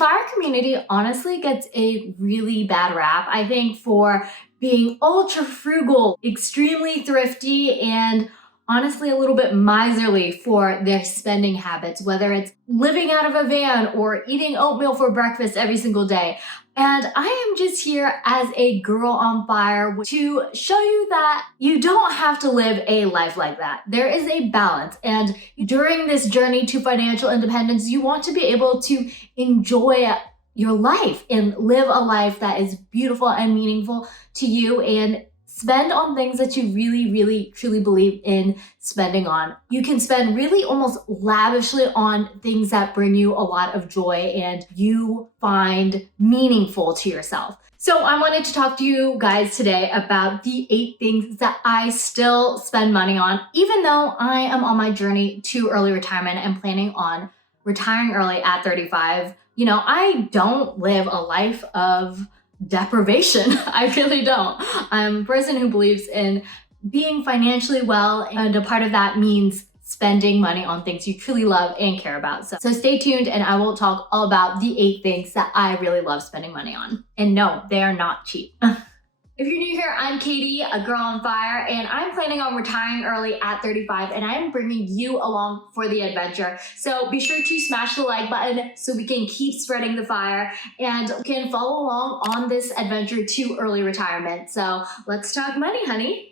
FIRE community honestly gets a really bad rap, I think, for being ultra frugal, extremely thrifty, and honestly a little bit miserly for their spending habits, whether it's living out of a van or eating oatmeal for breakfast every single day. And I am just here as a girl on fire to show you that you don't have to live a life like that. There is a balance. And during this journey to financial independence, you want to be able to enjoy your life and live a life that is beautiful and meaningful to you, and spend on things that you really, really, truly believe in spending on. You can spend really almost lavishly on things that bring you a lot of joy and you find meaningful to yourself. So I wanted to talk to you guys today about the 8 things that I still spend money on, even though I am on my journey to early retirement and planning on retiring early at 35. You know, I don't live a life of deprivation. I really don't. I'm a person who believes in being financially well, and a part of that means spending money on things you truly love and care about. So stay tuned and I will talk all about the 8 things that I really love spending money on. And no, they are not cheap. If you're new here, I'm Katie, a girl on fire, and I'm planning on retiring early at 35, and I'm bringing you along for the adventure. So be sure to smash the like button so we can keep spreading the fire and can follow along on this adventure to early retirement. So let's talk money, honey.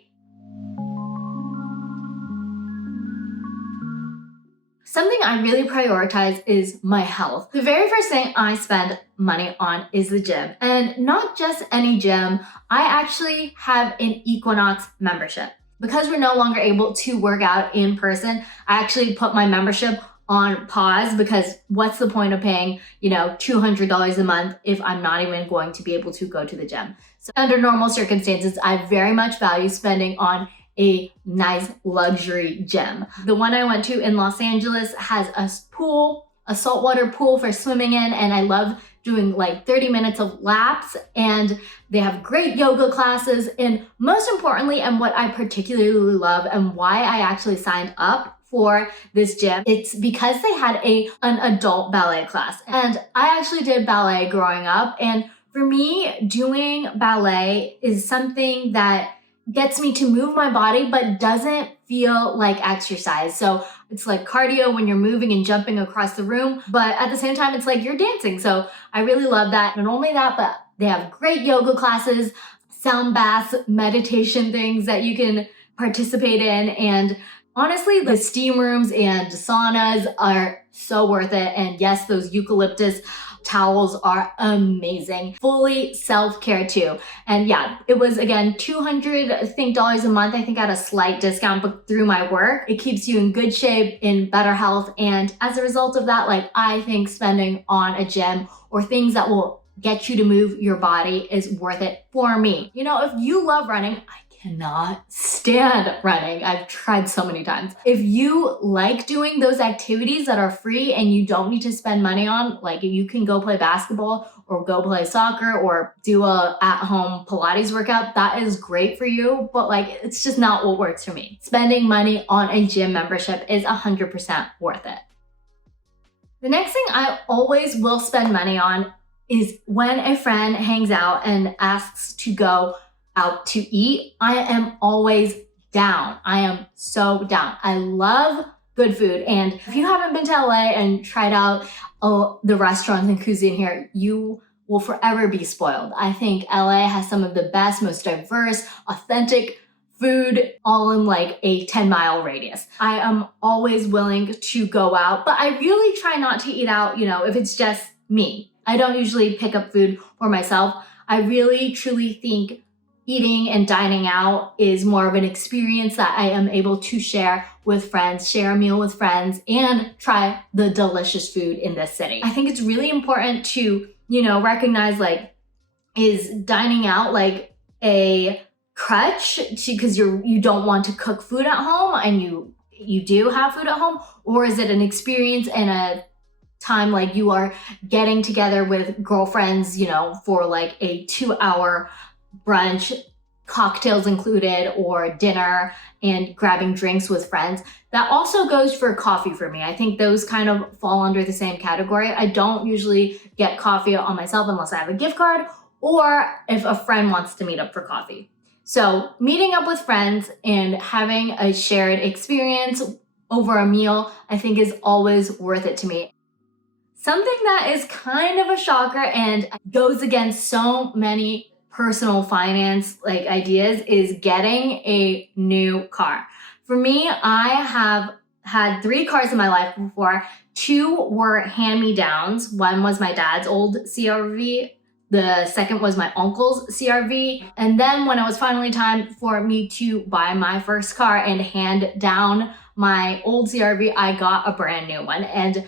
Something I really prioritize is my health. The very first thing I spend money on is the gym, and not just any gym. I actually have an Equinox membership. Because we're no longer able to work out in person, I actually put my membership on pause, because what's the point of paying, $200 a month if I'm not even going to be able to go to the gym? So under normal circumstances, I very much value spending on a nice luxury gym. The one I went to in Los Angeles has a pool, a saltwater pool for swimming in, and I love doing like 30 minutes of laps, and they have great yoga classes. And most importantly, and what I particularly love and why I actually signed up for this gym, it's because they had an adult ballet class. And I actually did ballet growing up, and for me, doing ballet is something that gets me to move my body but doesn't feel like exercise. So it's like cardio when you're moving and jumping across the room, but at the same time it's like you're dancing. So I really love that. Not only that, but they have great yoga classes, sound baths, meditation things that you can participate in, and honestly the steam rooms and saunas are so worth it. And yes, those eucalyptus towels are amazing. Fully self-care too. And yeah, it was again $200 a month. I think at a slight discount, but through my work, it keeps you in good shape, in better health. And as a result of that, I think spending on a gym or things that will get you to move your body is worth it for me. If you love running, I cannot stand running. I've tried so many times. If you like doing those activities that are free and you don't need to spend money on, like you can go play basketball or go play soccer or do a at-home Pilates workout, that is great for you, but it's just not what works for me. Spending money on a gym membership is 100% worth it. The next thing I always will spend money on is when a friend hangs out and asks to go out to eat. I am always down. I am so down. I love good food. And if you haven't been to LA and tried out the restaurants and cuisine here, you will forever be spoiled. I think LA has some of the best, most diverse, authentic food all in a 10-mile radius. I am always willing to go out, but I really try not to eat out, if it's just me. I don't usually pick up food for myself. I really, truly think eating and dining out is more of an experience that I am able to share with friends, share a meal with friends, and try the delicious food in this city. I think it's really important to, recognize is dining out a crutch because you don't want to cook food at home and you do have food at home, or is it an experience and a time you are getting together with girlfriends, for a 2-hour brunch cocktails included or dinner and grabbing drinks with friends. That also goes for coffee for me. I think those kind of fall under the same category. I don't usually get coffee on myself unless I have a gift card or if a friend wants to meet up for coffee. So meeting up with friends and having a shared experience over a meal, I think is always worth it to me. Something that is kind of a shocker and goes against so many personal finance ideas is getting a new car. For me, I have had 3 cars in my life before. 2 were hand-me-downs. One was my dad's old CRV. The second was my uncle's CRV. And then when it was finally time for me to buy my first car and hand down my old CRV, I got a brand new one. And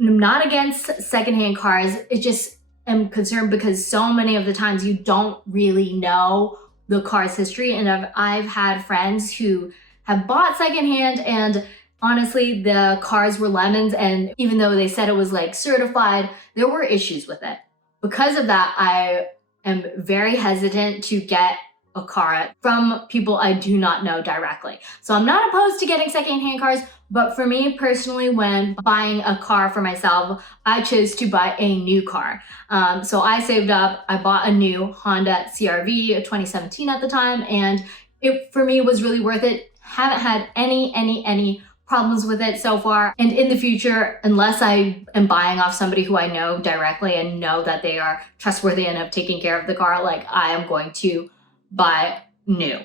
I'm not against secondhand cars. It just am concerned because so many of the times you don't really know the car's history. And I've had friends who have bought secondhand and honestly, the cars were lemons. And even though they said it was certified, there were issues with it. Because of that, I am very hesitant to get a car from people I do not know directly. So I'm not opposed to getting secondhand cars, but for me personally, when buying a car for myself, I chose to buy a new car. So I saved up, I bought a new Honda CRV, a 2017 at the time, and it for me was really worth it. Haven't had any problems with it so far. And in the future, unless I am buying off somebody who I know directly and know that they are trustworthy and have taken care of the car, I am going to buy new.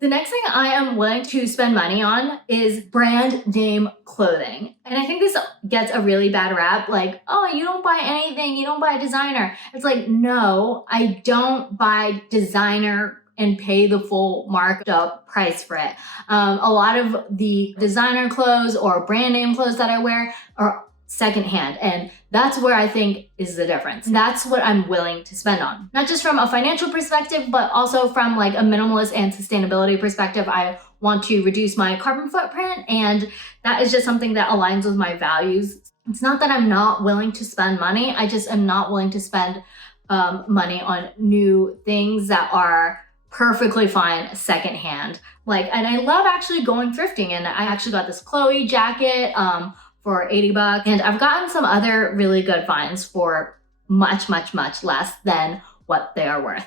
The next thing I am willing to spend money on is brand name clothing. And I think this gets a really bad rap, oh, you don't buy anything, you don't buy designer. It's no, I don't buy designer and pay the full marked up price for it. A lot of the designer clothes or brand name clothes that I wear are secondhand. And that's where I think is the difference. That's what I'm willing to spend on. Not just from a financial perspective, but also from a minimalist and sustainability perspective. I want to reduce my carbon footprint, and that is just something that aligns with my values. It's not that I'm not willing to spend money. I just am not willing to spend money on new things that are perfectly fine secondhand. And I love actually going thrifting, and I actually got this Chloe jacket for $80, and I've gotten some other really good finds for much less than what they are worth.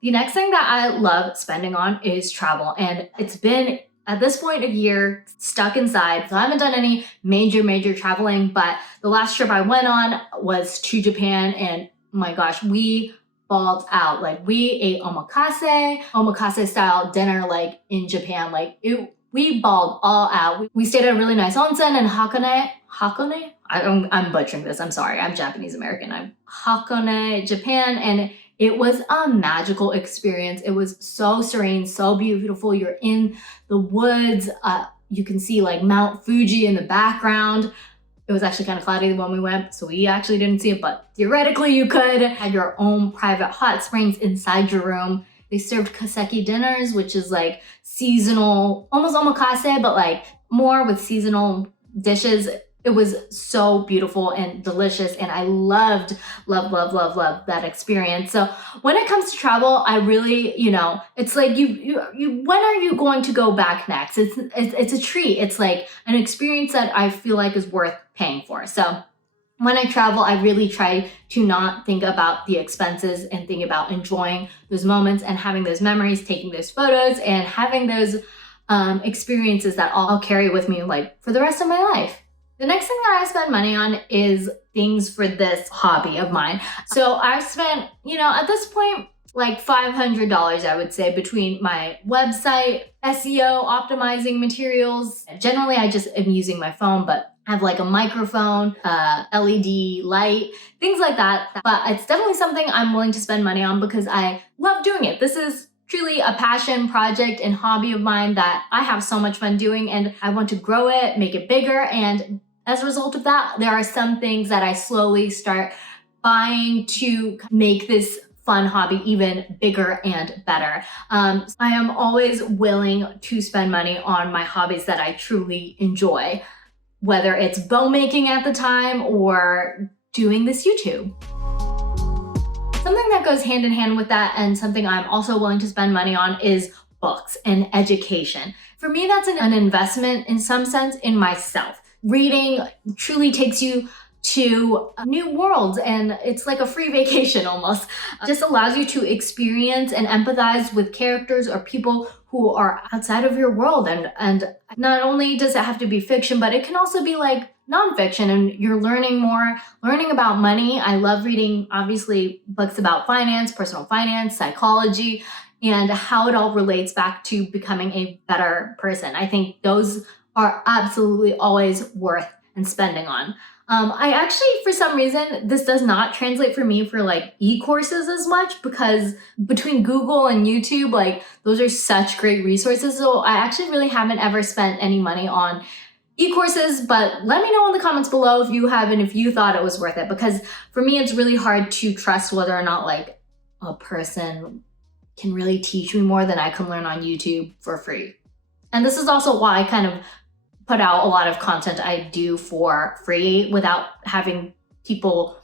The next thing that I love spending on is travel, and it's been at this point of year stuck inside, so I haven't done any major traveling, but the last trip I went on was to Japan, and my gosh, we balled out. We ate omakase style dinner in Japan. We balled all out. We stayed at a really nice onsen in Hakone? I'm butchering this. I'm sorry. I'm Japanese American. I'm Hakone, Japan. And it was a magical experience. It was so serene, so beautiful. You're in the woods. You can see Mount Fuji in the background. It was actually kind of cloudy when we went, so we actually didn't see it, but theoretically you could. Had your own private hot springs inside your room. They served kaseki dinners, which is seasonal, almost omakase, but more with seasonal dishes. It was so beautiful and delicious, and I loved that experience. So when it comes to travel, I really, it's you when are you going to go back next? It's a treat. It's an experience that I feel is worth paying for. So when I travel, I really try to not think about the expenses and think about enjoying those moments and having those memories, taking those photos, and having those experiences that I'll carry with me for the rest of my life. The next thing that I spend money on is things for this hobby of mine. So I've spent, at this point, $500, I would say, between my website, SEO, optimizing materials. Generally, I just am using my phone, but I have a microphone, LED light, things like that. But it's definitely something I'm willing to spend money on because I love doing it. This is truly a passion project and hobby of mine that I have so much fun doing, and I want to grow it, make it bigger. And as a result of that, there are some things that I slowly start buying to make this fun hobby even bigger and better. I am always willing to spend money on my hobbies that I truly enjoy, whether it's bow making at the time or doing this YouTube. Something that goes hand in hand with that, and something I'm also willing to spend money on, is books and education. For me, that's an investment in some sense in myself. Reading truly takes you to new worlds, and it's like a free vacation almost. Just allows you to experience and empathize with characters or people who are outside of your world. And not only does it have to be fiction, but it can also be like nonfiction, and you're learning about money. I love reading, obviously, books about finance, personal finance, psychology, and how it all relates back to becoming a better person. I think those are absolutely always worth and spending on. I actually, for some reason, this does not translate for me for like e-courses as much, because between Google and YouTube, like those are such great resources. So I actually really haven't ever spent any money on e-courses, but let me know in the comments below if you have and if you thought it was worth it, because for me, it's really hard to trust whether or not like a person can really teach me more than I can learn on YouTube for free. And this is also why I kind of put out a lot of content I do for free without having people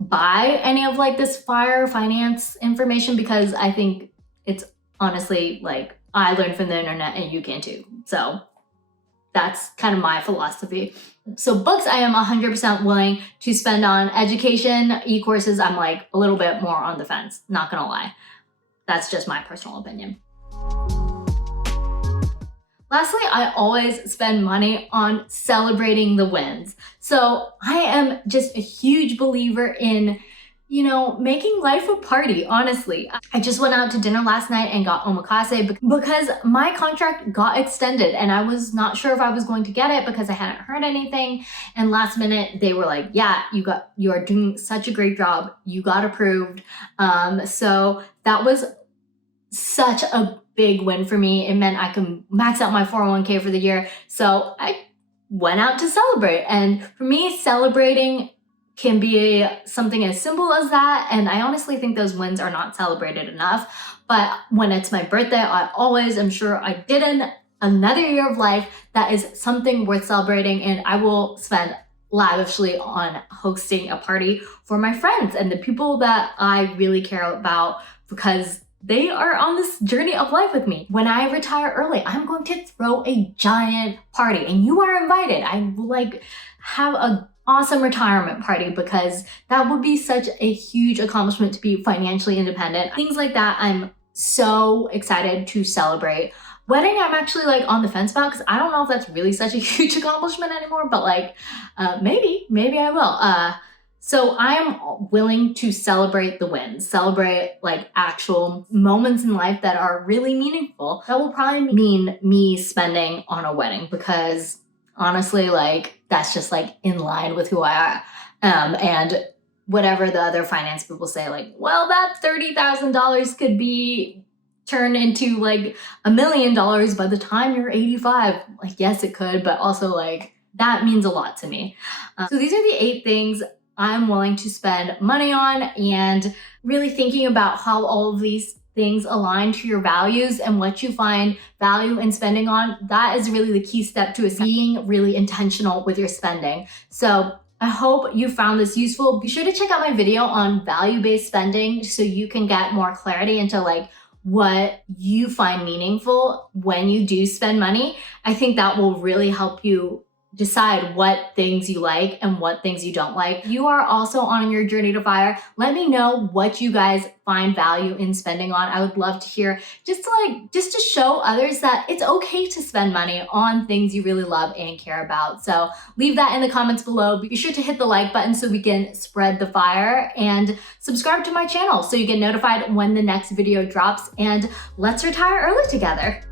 buy any of like this fire finance information, because I think it's honestly like I learned from the internet and you can too. So that's kind of my philosophy. So books, I am 100% willing to spend on. Education, e-courses, I'm like a little bit more on the fence, not gonna lie. That's just my personal opinion. Lastly, I always spend money on celebrating the wins. So I am just a huge believer in, making life a party, honestly. I just went out to dinner last night and got omakase because my contract got extended and I was not sure if I was going to get it because I hadn't heard anything. And last minute they were like, yeah, you are doing such a great job. You got approved. So that was such a big win for me. It meant I can max out my 401k for the year. So I went out to celebrate. And for me, celebrating can be something as simple as that. And I honestly think those wins are not celebrated enough. But when it's my birthday, I always am sure I did another year of life that is something worth celebrating. And I will spend lavishly on hosting a party for my friends and the people that I really care about, because they are on this journey of life with me. When I retire early, I'm going to throw a giant party and you are invited. I will have an awesome retirement party, because that would be such a huge accomplishment to be financially independent. Things like that, I'm so excited to celebrate. Wedding, I'm actually on the fence about, because I don't know if that's really such a huge accomplishment anymore, but maybe I will. So I am willing to celebrate the wins, celebrate actual moments in life that are really meaningful. That will probably mean me spending on a wedding, because honestly, that's just in line with who I am. And whatever the other finance people say, well, that $30,000 could be turned into $1 million by the time you're 85. Yes, it could, but also that means a lot to me. So these are the 8 things I'm willing to spend money on, and really thinking about how all of these things align to your values and what you find value in spending on. That is really the key step to being really intentional with your spending. So I hope you found this useful. Be sure to check out my video on value-based spending so you can get more clarity into what you find meaningful when you do spend money. I think that will really help you decide what things you like and what things you don't like. You are also on your journey to FIRE. Let me know what you guys find value in spending on. I would love to hear, just to show others that it's okay to spend money on things you really love and care about. So leave that in the comments below. Be sure to hit the like button so we can spread the fire, and subscribe to my channel so you get notified when the next video drops, and let's retire early together.